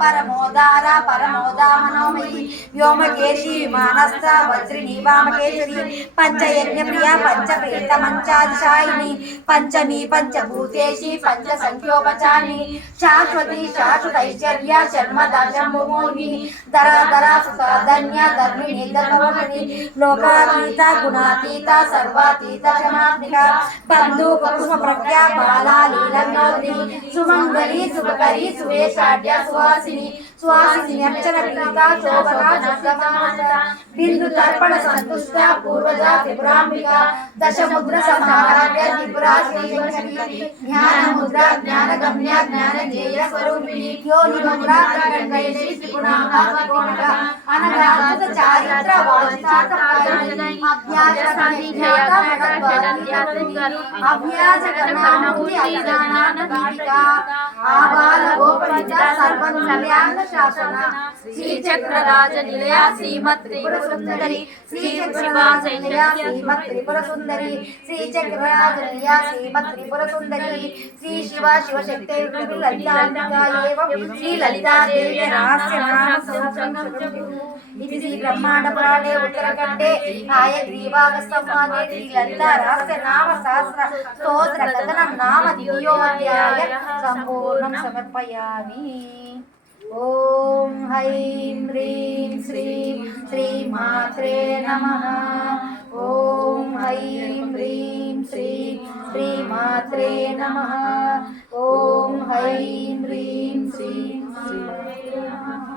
परमोदारा परमोदा मनोमयी व्योमकेशी विमानस्था वज्रिणी वामकेश्वरी पंचयज्ञ प्रिया पंचप्रेत मंचादिशायिनी पंचमी पंचभूतेशी पंचसंख्योपचारिणी शाश्वती शाश्वतैश्वर्या शर्मदा शम्भुमोहिनी धरा धरा सुखधन्या धर्मिणी धर्ममणि लोकातीता गुणातीता सर्वातीता शमात्मिका बंधु कुसुम प्रज्ञा बाला लीलंगोदरी सुमंगली शुभकरी सुवेशाढ्या सुहासिनी सुहासिनी अर्चन पीता शोभना शुद्धमानसा बिंदु तर्पण संतुष्टा पूर्वजा त्रिपुरांबिका दशमुद्र समाराध्य त्रिपुरा श्रीवशकी ज्ञान मुद्रा ज्ञान गम्या ज्ञान जेय स्वरूपिणी योनि मुद्रा गंगैश्री त्रिपुरांबा त्रिकोणगा अनगात चारित्र वाचितार्थ पायनी अभ्यास साधिज्ञाता अभ्यास कर्णामुक्ति अज्ञानान दीपिका आबाल गोपनिता सर्वं कल्याण शासना श्री चक्रराज निलया श्रीमत् त्रिपुर सुंदरी श्री चक्रराज निलया श्रीमत् त्रिपुर सुंदरी श्री चक्रराज निलया श्रीमत् त्रिपुर सुंदरी श्री शिवा शिवशक्ति ललितांबिका एवं श्री ललिता देवी रहस्य नाम संवत्सरम् इति श्री ब्रह्मांड पुराणे उत्तरखंडे हयग्रीवागस्त्य संवादे श्री ललिता रहस्य नाम सहस्र स्तोत्र कथनं नाम द्वितीयोऽध्याय संपूर्णं समर्पयामि। ओम ऐं ह्रीं श्रीं श्रीमात्रे नमः। ओम ऐं ह्रीं श्रीं श्रीमात्रे नमः। ओम ऐं ह्रीं श्रीं श्रीमात्रे नमः।